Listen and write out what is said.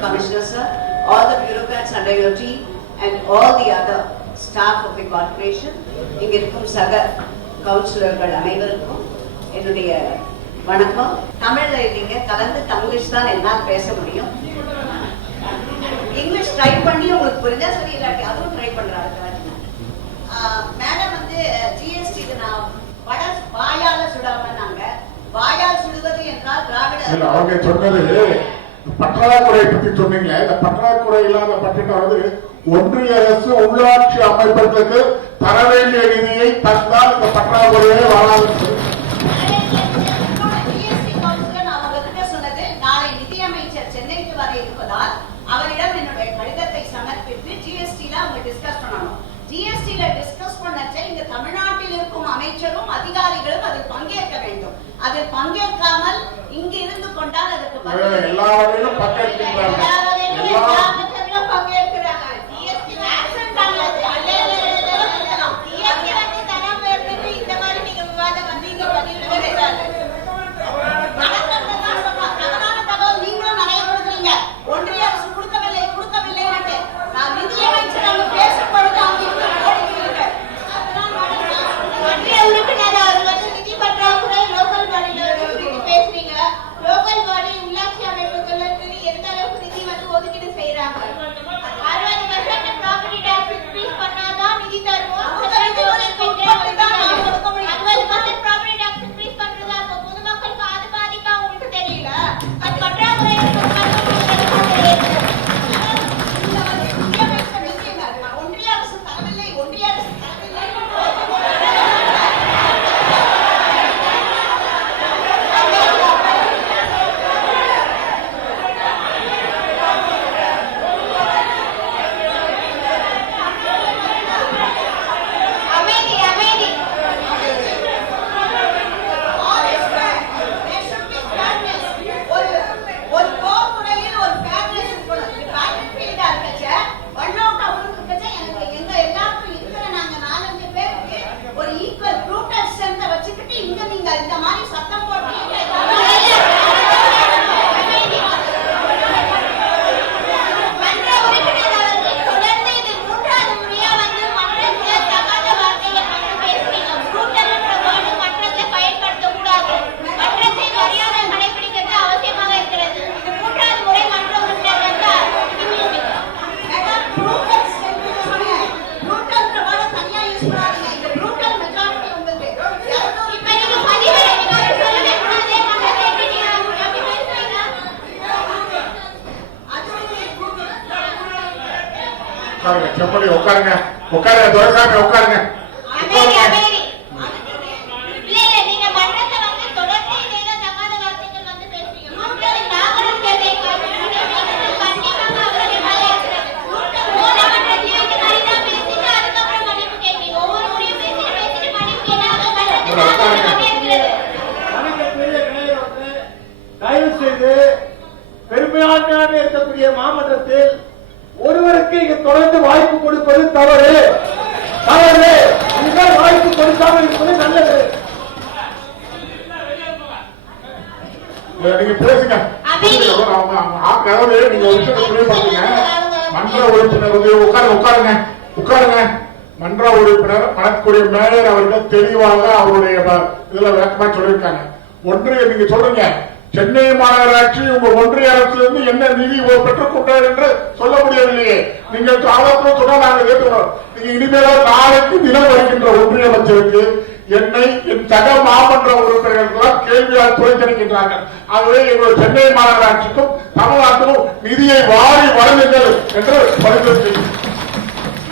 Commissioner sir, all the bureaucrats under your team and all the other staff of the corporation, இங்க இருக்கும் சக கவுன்சிலர்கள் அனைவருக்கும் என்னுடைய வணக்கம். தமிழ்ல நீங்க கலந்து தமிழ் தான் என்னால் பேச முடியும். இங்கிலீஷ் ட்ரை பண்ணி உங்களுக்கு புரிஞ்சா சரி, இல்லாட்டி அதுவும் ட்ரை பண்றாங்க. மேடம் வந்து ஜிஎஸ்டி நான் வாயால சுடாமன்னாங்க. வாயால் சுடுவது என்றால் திராவிட அவங்க சொன்னது பற்றாக்குறை பற்றி சொன்னீங்களே, இந்த பற்றாக்குறை இல்லாத பட்ஜெட் ஒன்றிய அரசு உள்ளாட்சி அமைப்புகளுக்கு தர வேண்டிய நிதியை தந்தால் இந்த பற்றாக்குறையே வராது. சொன்னது நாளை நிதியமைச்சர் சென்னைக்கு வர இருப்பதால் அவரிடம் என்னுடைய கடிதத்தை சமர்ப்பித்து ஜிஎஸ்டில அவங்க டிஸ்கஸ் பண்ணணும். ஜிஎஸ்டில டிஸ்கஸ் பண்ணச்ச இங்க தமிழ்நாட்டில் இருக்கும் அமைச்சரும் அதிகாரிகளும் அதில் பங்கேற்க வேண்டும். அதில் பங்கேற்காமல் இங்கு இருந்து கொண்டால் அதுக்கு எல்லா வகையிலும் பங்கேற்கிறாங்க. செம்மொழி உட்காருங்க, உட்காருங்க, துரைசாமி உட்காருங்க. தயவு செய்து பெரும்பான்மையாக இருக்கக்கூடிய மாமன்றத்தில் ஒருவருக்கு இங்க தொடர்ந்து வாய்ப்பு கொடுப்பது தவறு. வாய்ப்பு கொடுக்காமல் இருப்பது நல்லது. நீங்க பேசுங்க. மன்ற உறுப்பினர் உட்காருங்க, உட்காருங்க. மன்ற உறுப்பினர் பணக்கூடிய மேயர் அவர்கள் தெளிவாக அவருடைய இதுல விளக்கமா சொல்லியிருக்காங்க. ஒன்றிய நீங்க சொல்றீங்க சென்னை மாநகராட்சி உங்க ஒன்றிய அரசிலிருந்து என்ன நிதி பெற்றுக் கொண்டார் என்று சொல்ல முடியவில்லையே. நீங்கள் ஆலோசனை சொன்னா நாங்கள் ஏற்றுக்கிறோம். நீங்க இனிமேல நாளைக்கு தினம் வருகின்ற ஒன்றிய அமைச்சருக்கு என்னை என் சக மாமன்ற உறுப்பினர்கள் கேள்வியால் துறைத்தளிக்கின்றார்கள். ஆகவே எங்களுடைய சென்னை மாநகராட்சிக்கும் தமிழ்நாட்டுக்கும் நிதியை வாரி வழங்குங்கள் என்று பரிந்துரை செய்யும்.